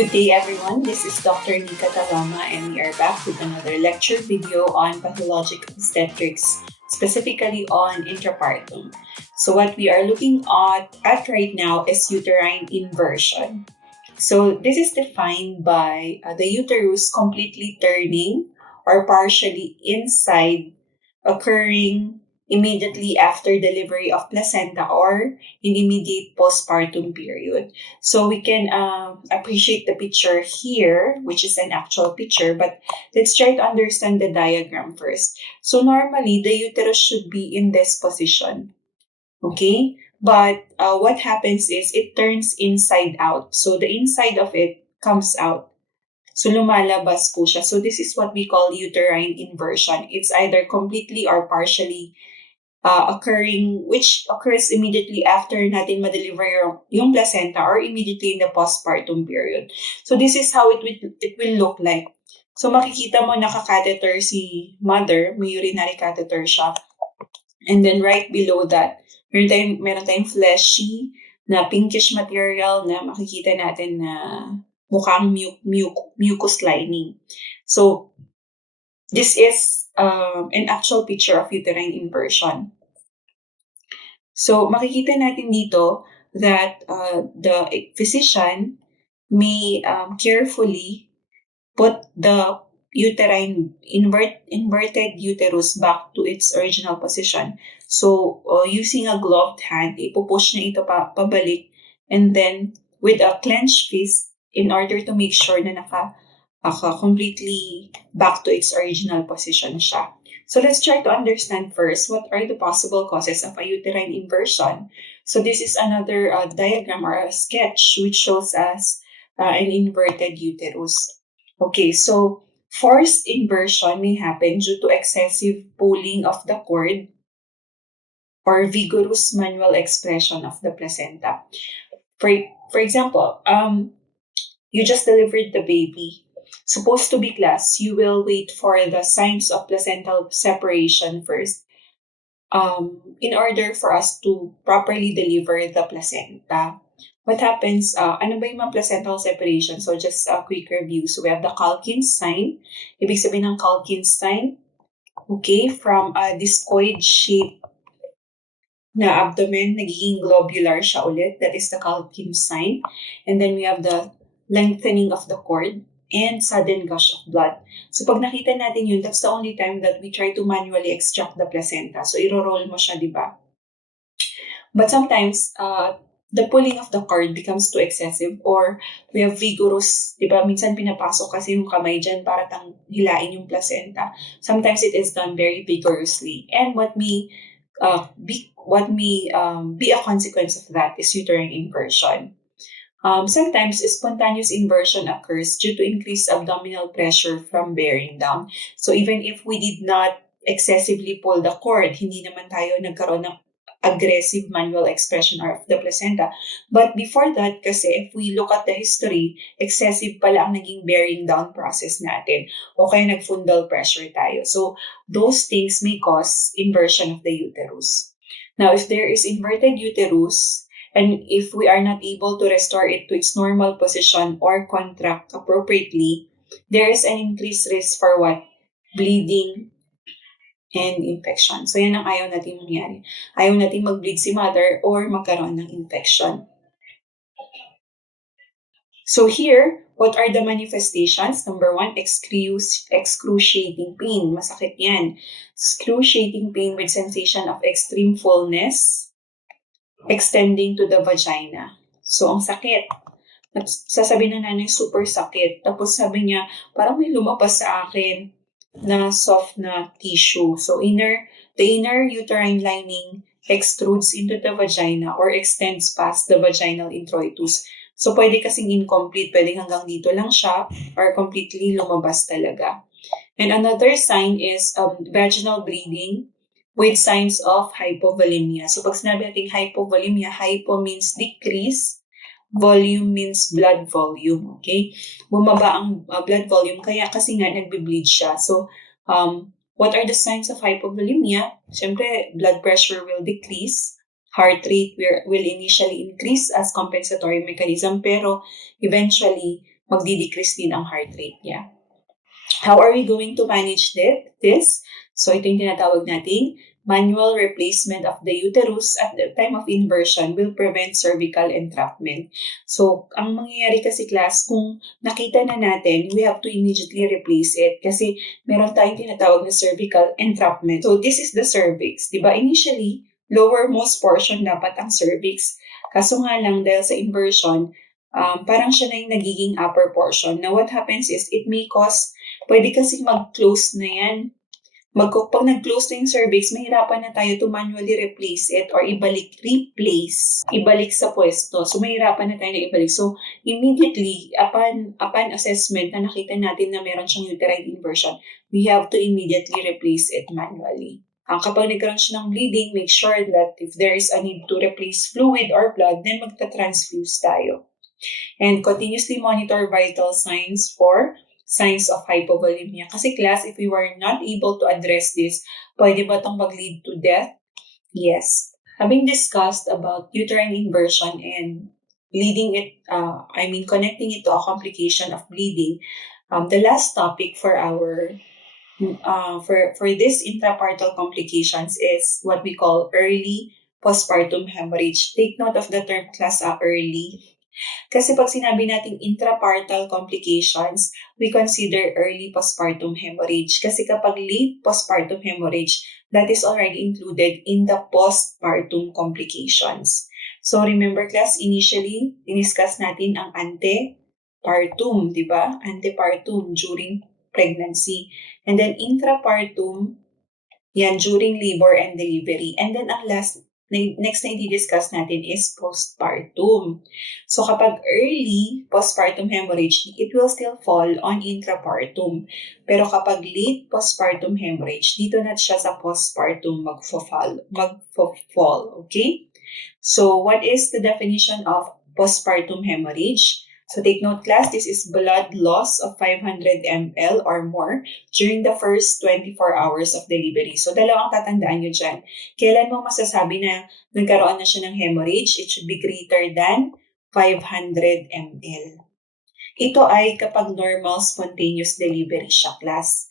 Good day everyone, this is Dr. Nica Taloma and we are back with another lecture video on pathologic obstetrics, specifically on intrapartum. So what we are looking at right now is uterine inversion. So this is defined by the uterus completely turning or partially inside, occurring immediately after delivery of placenta or in immediate postpartum period. So we can appreciate the picture here, which is an actual picture, but let's try to understand the diagram first. So normally, the uterus should be in this position, okay? But what happens is it turns inside out. So the inside of it comes out. So lumalabas po siya. So this is what we call uterine inversion. It's either completely or partially occurring, which occurs immediately after natin ma-deliver yung placenta or immediately in the postpartum period. So this is how it will look like. So makikita mo naka-catheter si mother, may urinary catheter siya. And then right below that, meron tayong fleshy na pinkish material na makikita natin na mukhang mucus lining. So this is an actual picture of uterine inversion. So makikita natin dito that the physician may carefully put the uterine inverted uterus back to its original position. So using a gloved hand, ipupush niya ito pabalik, and then with a clenched fist in order to make sure na naka completely back to its original position siya. So let's try to understand first what are the possible causes of a uterine inversion. So this is another diagram or a sketch which shows us an inverted uterus. Okay, so forced inversion may happen due to excessive pulling of the cord or vigorous manual expression of the placenta. For example, you just delivered the baby. Supposed to be class, you will wait for the signs of placental separation first in order for us to properly deliver the placenta. What happens, ano ba yung mga placental separation? So just a quick review. So we have the Calkin's sign. Ibig sabihin ng Calkin's sign, okay, from a discoid shape na abdomen, nagiging globular siya ulit. That is the Calkin's sign. And then we have the lengthening of the cord and sudden gush of blood. So pag nakita natin yun, that's the only time that we try to manually extract the placenta. So iro-roll mo siya, di ba? But sometimes, the pulling of the cord becomes too excessive or we have vigorous, di ba? Minsan pinapasok kasi yung kamay dyan para hilain yung placenta. Sometimes it is done very vigorously. And what may be a consequence of that is uterine inversion. Sometimes spontaneous inversion occurs due to increased abdominal pressure from bearing down. So even if we did not excessively pull the cord, hindi naman tayo nagkaroon ng aggressive manual expression of the placenta. But before that, kasi if we look at the history, excessive pala ang naging bearing down process natin o kaya nag-fundal pressure tayo. So those things may cause inversion of the uterus. Now, if there is inverted uterus, and if we are not able to restore it to its normal position or contract appropriately, there is an increased risk for what? Bleeding and infection. So yan ang ayaw natin mangyari. Ayaw natin mag-bleed si mother or magkaroon ng infection. So here, what are the manifestations? Number 1, excruciating pain. Masakit yan. Excruciating pain with sensation of extreme fullness extending to the vagina. So, ang sakit. At sasabihin na nanay, super sakit. Tapos sabi niya, parang may lumabas sa akin na soft na tissue. So, the inner uterine lining extrudes into the vagina or extends past the vaginal introitus. So, pwede kasing incomplete. Pwede hanggang dito lang siya or completely lumabas talaga. And another sign is vaginal bleeding with signs of hypovolemia. So, pag sinabi natin hypovolemia, hypo means decrease, volume means blood volume, okay? Bumaba ang blood volume, kaya kasi nga nagbe-bleed siya. So, what are the signs of hypovolemia? Siyempre, blood pressure will decrease, heart rate will initially increase as compensatory mechanism, pero eventually, magdi-decrease din ang heart rate niya. How are we going to manage this? So ito yung tinatawag nating manual replacement of the uterus at the time of inversion will prevent cervical entrapment. So ang mangyayari kasi class, kung nakita na natin, we have to immediately replace it kasi meron tayong tinatawag na cervical entrapment. So this is the cervix, di ba? Initially, lowermost portion dapat ang cervix. Kaso nga lang dahil sa inversion, parang siya na yung nagiging upper portion. Now what happens is it may cause, pwede kasi mag-close na yan. Pag nag-close na yung cervix, mahirapan na tayo to manually replace it or ibalik sa pwesto. So, mahirapan na tayo na ibalik. So, immediately, upon assessment na nakita natin na meron siyang uterine inversion, we have to immediately replace it manually. Kapag nagkaroon siya ng bleeding, make sure that if there is a need to replace fluid or blood, then magta-transfuse tayo. And continuously monitor vital signs for signs of hypovolemia. Kasi class, if we were not able to address this, pwede ba itong mag-lead to death? Yes. Having discussed about uterine inversion and connecting it to a complication of bleeding, the last topic for this intrapartal complications is what we call early postpartum hemorrhage. Take note of the term class early. Kasi pag sinabi nating intrapartal complications, we consider early postpartum hemorrhage. Kasi kapag late postpartum hemorrhage, that is already included in the postpartum complications. So remember class, initially, diniscuss natin ang antepartum, di ba? Antepartum during pregnancy. And then intrapartum, yan during labor and delivery. And then ang next na i-discuss natin is postpartum. So kapag early postpartum hemorrhage, it will still fall on intrapartum. Pero kapag late postpartum hemorrhage, dito na siya sa postpartum mag-fall. Okay? So what is the definition of postpartum hemorrhage? So take note class, this is blood loss of 500 ml or more during the first 24 hours of delivery. So dalawang tatandaan nyo dyan. Kailan mo masasabi na nagkaroon na siya ng hemorrhage? It should be greater than 500 ml. Ito ay kapag normal spontaneous delivery siya class.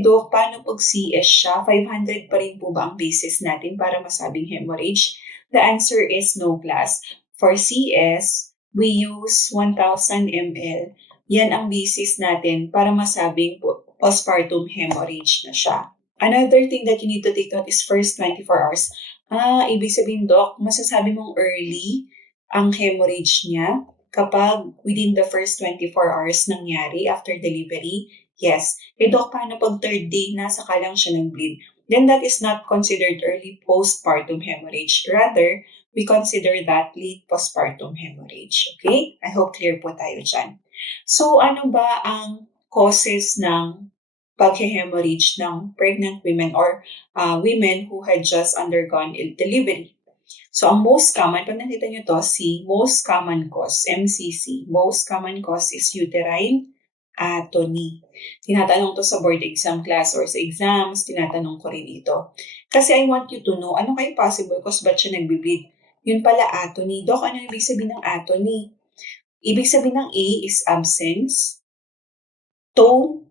Doc, paano pag CS siya? 500 pa rin po ba ang basis natin para masabing hemorrhage? The answer is no class. For CS, we use 1,000 ml. Yan ang basis natin para masabing postpartum hemorrhage na siya. Another thing that you need to take note is first 24 hours. Ibig sabihin, Doc, masasabi mong early ang hemorrhage niya kapag within the first 24 hours nangyari after delivery? Yes. Doc, paano pag third day na saka lang siya nag-bleed? Then that is not considered early postpartum hemorrhage. Rather, we consider that late postpartum hemorrhage. Okay? I hope clear po tayo dyan. So, ano ba ang causes ng pag-hemorrhage ng pregnant women or women who had just undergone delivery? So, ang most common, pag nakita nyo to, most common cause, MCC, most common cause is uterine atony. Tinatanong to sa board exam class or sa exams, tinatanong ko rin ito. Kasi I want you to know, ano kayo possible cause ba't siya nagbe-bleed? Yun pala atony. Doc, ano ibig sabihin ng atony? Ibig sabihin ng A is absence, tone,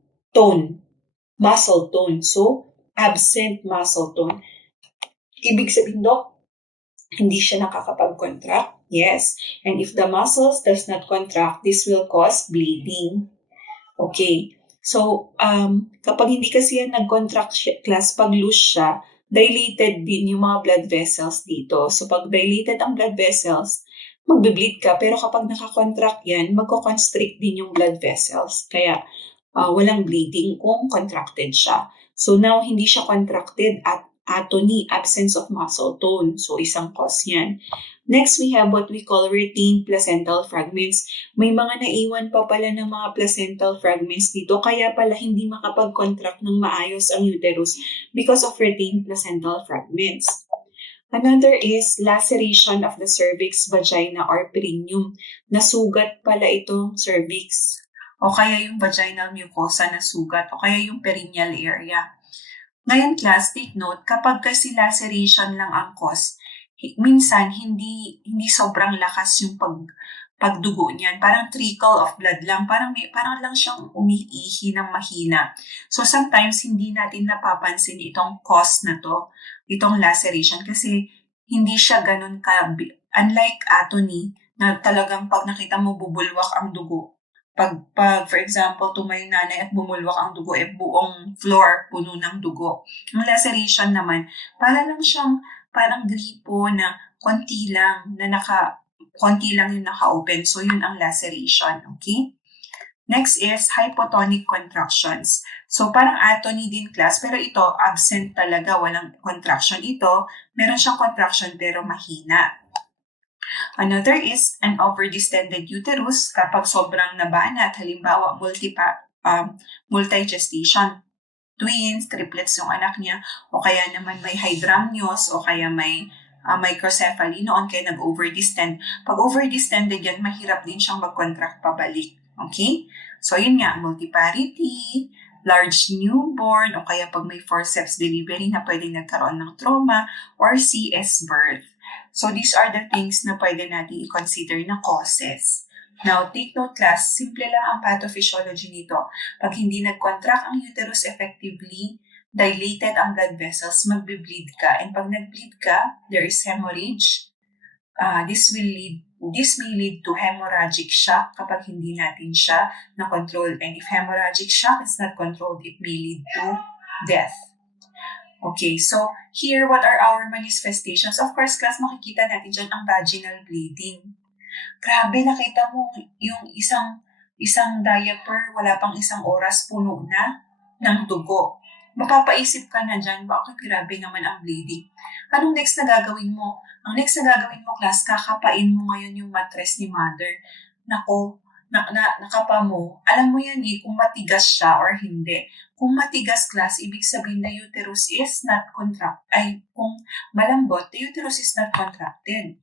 muscle tone. So, absent muscle tone. Ibig sabihin, Doc, hindi siya nakakapag-contract? Yes. And if the muscles does not contract, this will cause bleeding. Okay. So, kapag hindi kasi yan nag-contract class, pag loose siya, dilated din yung mga blood vessels dito. So, pag dilated ang blood vessels, magbe-bleed ka. Pero kapag nakakontract yan, magko-constrict din yung blood vessels. Kaya, walang bleeding kung contracted siya. So, now, hindi siya contracted at atony, absence of muscle tone. So, isang cause yan. Next, we have what we call retained placental fragments. May mga naiwan pa pala ng mga placental fragments dito, kaya pala hindi makapag-contract ng maayos ang uterus because of retained placental fragments. Another is laceration of the cervix, vagina, or perineum. Nasugat pala itong cervix. O kaya yung vaginal mucosa nasugat, o kaya yung perineal area. Ngayon class, take note, kapag kasi laceration lang ang cause, minsan hindi sobrang lakas yung pagdugo niyan. Parang trickle of blood lang. Parang lang siyang umiihi ng mahina. So sometimes hindi natin napapansin itong cause na to, itong laceration, kasi hindi siya ganun unlike atony na talagang pag nakita mo bubulwak ang dugo. Pag for example, tumayo yung nanay at bumulwak ang dugo, buong floor puno ng dugo. Ang laceration naman, lang siyang parang gripo na konti lang yung naka-open. So, yun ang laceration, okay? Next is hypotonic contractions. So, parang atony din class, pero ito, absent talaga, walang contraction. Ito, meron siyang contraction pero mahina. Another is an overdistended uterus kapag sobrang nabanat, halimbawa multi-gestation. Twins, triplets yung anak niya, o kaya naman may hydramnios, o kaya may microcephaly noon, kaya nag-overdistend. Pag overdistended yan, mahirap din siyang mag-contract pabalik. Okay? So, yun nga, multiparity, large newborn, o kaya pag may forceps delivery na pwedeng nagkaroon ng trauma, or CS birth. So, these are the things na pwede natin i-consider na causes. Now, take note class, simple lang ang pathophysiology nito. Pag hindi nag-contract ang uterus effectively, dilated ang blood vessels, magbe-bleed ka. And pag nag-bleed ka, there is hemorrhage. This may lead to hemorrhagic shock kapag hindi natin siya na-control. And if hemorrhagic shock is not controlled, it may lead to death. Okay, so here, what are our manifestations? Of course, class, makikita natin dyan ang vaginal bleeding. Grabe, nakita mo yung isang diaper, wala pang isang oras, puno na ng dugo. Mapapaisip ka na dyan, bakit grabe naman ang bleeding? Anong next na gagawin mo? Ang next na gagawin mo, class, kakapain mo ngayon yung mattress ni mother. Nako, nakapa mo, alam mo yan kung matigas siya or hindi. Kung matigas, class, ibig sabihin na uterus is not kung malambot, the uterus is not contracted.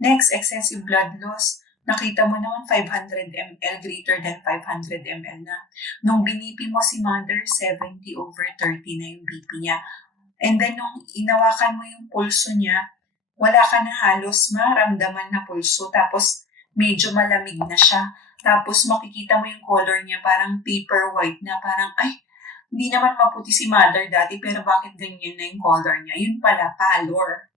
Next, excessive blood loss. Nakita mo naman 500 ml, greater than 500 ml na. Nung binipi mo si mother, 70/30 na yung BP niya. And then, nung inawakan mo yung pulso niya, wala ka na halos maramdaman na pulso. Tapos, medyo malamig na siya. Tapos, makikita mo yung color niya, parang paper white na. Parang, hindi naman maputi si mother dati, pero bakit ganyan na yung color niya? Yun pala, pallor.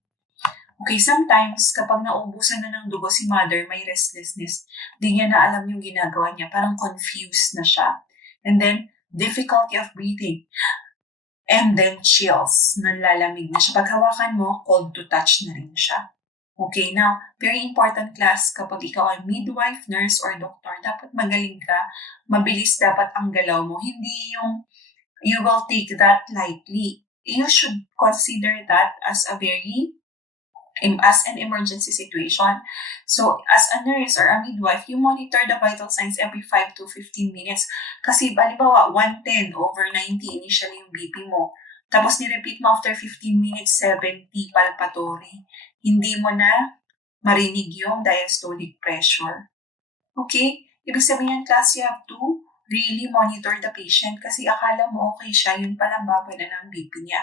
Okay, sometimes, kapag naubusan na ng dugo si mother, may restlessness. Di niya na alam yung ginagawa niya. Parang confused na siya. And then, difficulty of breathing. And then, chills. Nalalamig na siya. Pag hawakan mo, cold to touch na rin siya. Okay, now, very important class, kapag ikaw ay midwife, nurse, or doctor, dapat magaling ka. Mabilis dapat ang galaw mo. Hindi yung you will take that lightly. You should consider that as an emergency situation. So, as a nurse or a midwife, you monitor the vital signs every 5 to 15 minutes. Kasi, balibawa, 110/90 initially yung BP mo. Tapos, ni-repeat mo after 15 minutes, 70 palpatory. Hindi mo na marinig yung diastolic pressure. Okay? Ibig sabihin yan, class, you have to really monitor the patient kasi akala mo okay siya, yun palang baba na ng BP niya.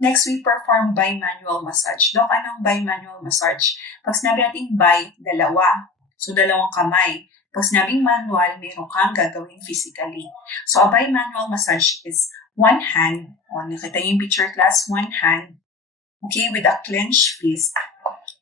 Next, we perform bimanual massage. Dok, anong bimanual massage? Pag sinabi natin bi, dalawa. So, dalawang kamay. Pag sinabing manual, meron kang gagawin physically. So, a bimanual massage is one hand. Nakita yung picture class, one hand. Okay, with a clenched fist.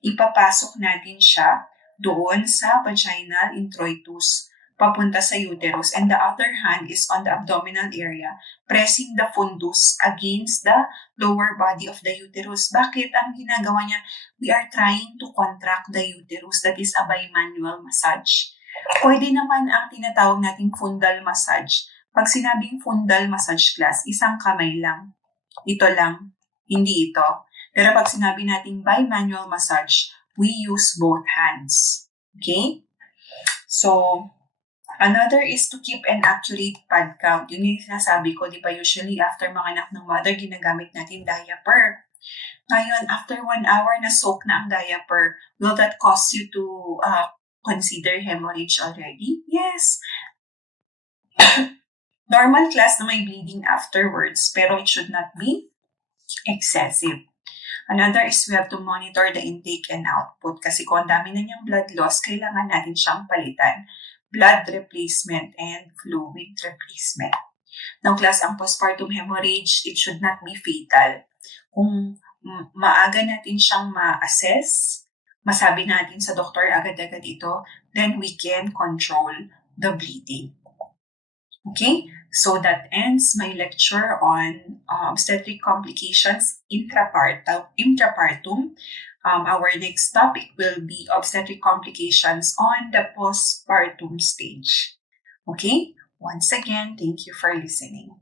Ipapasok natin siya doon sa vaginal introitus, papunta sa uterus, and the other hand is on the abdominal area, pressing the fundus against the lower body of the uterus. Bakit? Ang ginagawa niya, we are trying to contract the uterus. That is a bimanual massage. Pwede naman ang tinatawag nating fundal massage. Pag sinabing fundal massage class, isang kamay lang. Ito lang, hindi ito. Pero pag sinabi nating bimanual massage, we use both hands. Okay? So, another is to keep an accurate pad count. Yun yung sinasabi ko, di ba usually after manganak ng mother, ginagamit natin diaper. Ngayon, after 1 hour na soak na ang diaper, will that cause you to consider hemorrhage already? Yes. Normal class na may bleeding afterwards, pero it should not be excessive. Another is we have to monitor the intake and output kasi kung ang dami na niyang blood loss, kailangan natin siyang palitan. Blood replacement and fluid replacement. Now class, ang postpartum hemorrhage, it should not be fatal. Kung maaga natin siyang ma-assess, masabi natin sa doktor agad-agad ito, then we can control the bleeding. Okay, so that ends my lecture on obstetric complications intrapartum. Our next topic will be obstetric complications on the postpartum stage. Okay, once again, thank you for listening.